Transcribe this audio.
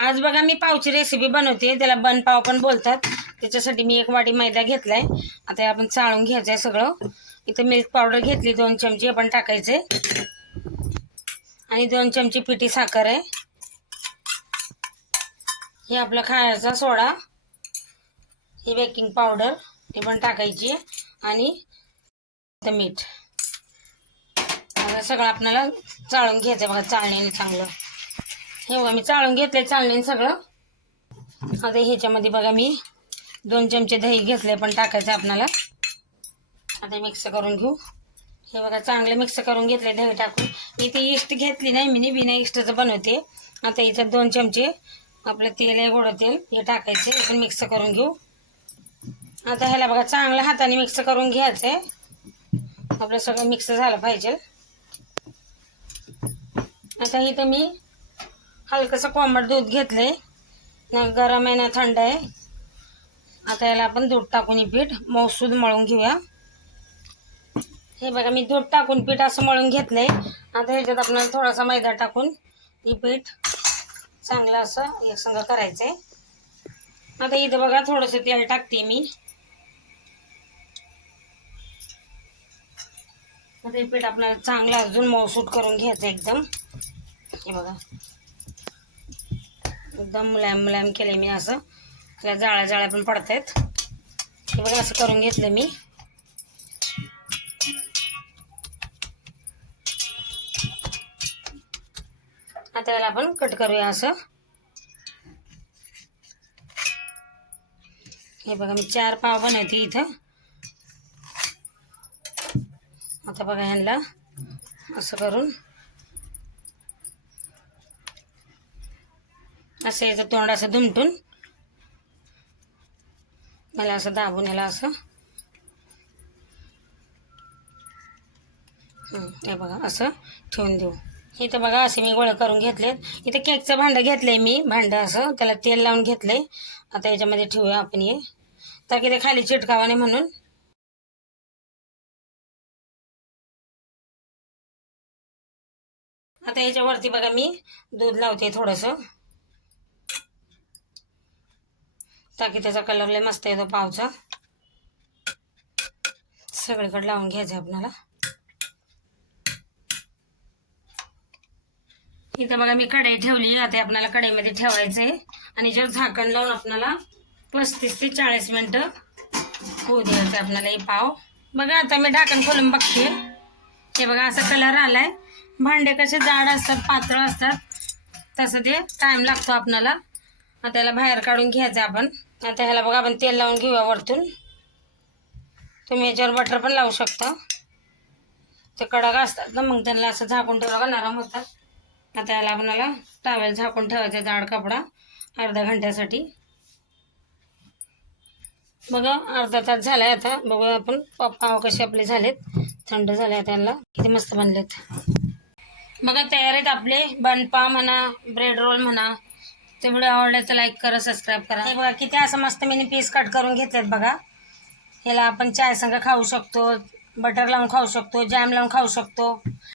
आज बघा मी पावची रेसिपी बनवते. त्याला बन पाव पण बोलतात. त्याच्यासाठी मी एक वाटी मैदा घेतलाय. आता आपण चाळून घ्यायचं आहे सगळं. इथं मिल्क पावडर घेतली दोन चमचे हे पण टाकायचे. आणि दोन चमचे पिठी साखर आहे. हे आपलं खायचा सोडा. ही बेकिंग पावडर ती पण टाकायची. आणि मीठ. सगळं आपल्याला चाळून घ्यायचं आहे बघा चाळणीने चांगलं. हे बघा मी चाळून घेतलंय चाळणीने सगळं. आता ह्याच्यामध्ये बघा मी दोन चमचे दही घेतले पण टाकायचं आपणाला. आता मिक्स करून घेऊ. हे बघा चांगलं मिक्स करून घेतले दही टाकून. इथे इष्ट घेतली नाही मी बिना इष्टचं बनवते. आता इथं दोन चमचे आपलं तेल आहे गोडं तेल हे टाकायचे हे पण मिक्स करून घेऊ. आता ह्याला बघा चांगलं हाताने मिक्स करून घ्यायचं आहे आपलं सगळं मिक्स झालं पाहिजे. आता इथं मी हलकंसं कोंबड दूध घेतलंय. ना गरम आहे ना थंड आहे. आता याला आपण दूध टाकून पीठ मौसूद मळून घेऊया. हे बघा मी दूध टाकून पीठ असं मळून घेतलंय. आता ह्याच्यात आपल्याला थोडासा मैदा टाकून हे पीठ चांगलं असं एक संग करायचं आहे आता इथं बघा थोडंसं तेल टाकते मी. आता हे पीठ आपल्याला चांगलं अजून मौसूद करून घ्यायचं एकदम. हे बघा. एकदम मुलायम मुलायम केले मी असं. त्याला जाळ्या जाळ्या पण पडत आहेत हे बघा असं करून घेतलं मी. आता याला आपण कट करूया असं. हे बघा मी चार पाव बनवते इथं. आता बघा ह्यांना असं करून. असं याचं तोंड असं दुमटून. मला असं दाबून याला असं. हे बघा असं ठेवून देऊ. इथं बघा असे मी गोळे करून घेतलेत. इथं केकचं भांडं घेतलंय मी भांडं असं. त्याला तेल लावून घेतलंय. आता याच्यामध्ये ठेवूया आपण हे. तर की ते खाली चिटकावाने म्हणून. आता याच्यावरती बघा मी दूध लावते थोडंसं. ताकी त्याचा कलर लय मस्त येतो पावचा. सगळीकडे लावून घ्यायचं आहे आपल्याला. इथं बघा मी कढई ठेवली आता आपल्याला कढईमध्ये ठेवायचं आहे. आणि जर झाकण लावून आपल्याला पस्तीस ते चाळीस मिनटं होऊ द्यायचं आपल्याला हे पाव. बघा आता मी ढाकण खोलून बघते. हे बघा असा कलर आलाय. भांडे कसे जाड असतात पातळ असतात तसं ते टाइम लागतो आपल्याला. आता याला बाहेर काढून घ्यायचं आपण. आता ह्याला बघा आपण तेल लावून घेऊया वरतून. तुम्ही याच्यावर बटर पण लावू शकता. ते कडक असतात ना मग त्यांना असं झाकून ठेवलं का नरम होतात. आता याला आपल्याला टावेल झाकून ठेवायचा जाड कपडा अर्ध्या घंट्यासाठी. बघा अर्धा तास झालाय आता. बघूया आपण पा- पाव कसे आपले झालेत. थंड झाले आता याला किती मस्त बनलेत. बघा तयार आहेत आपले. बनपा म्हणा ब्रेड रोल म्हणा. ते व्हिडिओ आवडले तर लाईक करा सबस्क्राईब करा. हे बघा किती असं मस्त मिनी पीस कट करून घेतलेत बघा. ह्याला आपण चाय संग खाऊ शकतो बटर लावून खाऊ शकतो जॅम लावून खाऊ शकतो.